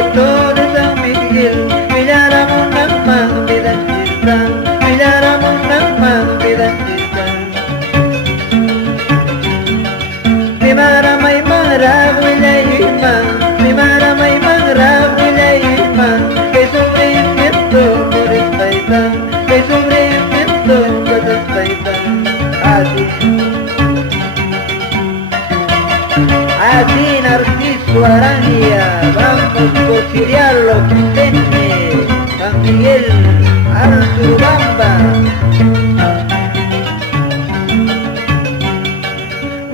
Cristo de San Miguel, Villaramo nama vida cinta, Villaramo nama vida cinta. Dimara may marab wilayima, Dimara may marab wilayima, kay sufrimiento por espaitan, kay sufrimiento por espaitan. Así Narciso Arania, vamos a conciliarlo, Quintene, San Miguel, Arturubamba.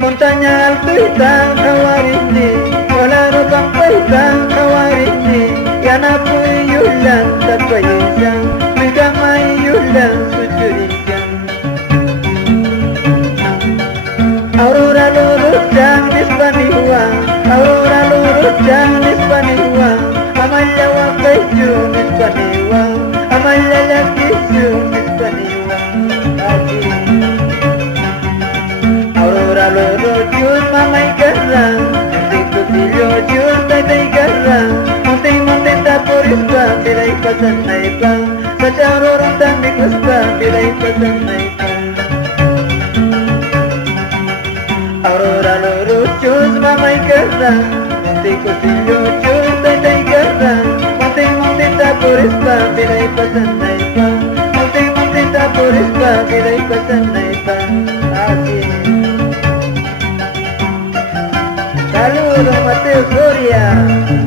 Montaña alto y tan kawarini, Walaro tampa y tan kawarini, Yanapu y Yulan tapayisan, Mikama y Yulan suturisan. Aurora lurusang nispaniwa, Aurora lurusang nispaniwa, Amalya wakayju nispaniwa, Amalya lakisyu nispaniwa. Aurora lurusang mamay garang, Tikusilyo jus tatay garang, Munting-munting tapuris pa, Bilay pasanay pa, Sa charorong tamikus pa, Bilay pasanay pa. Aurora lurus jus mamay garang, Tikusilyo jus tatay garang, Munting-munting tapuris pa, Bilay pasanay pa, Munting-munting tapuris pa, Bilay pasanay pa. Saludos Mateo Soria.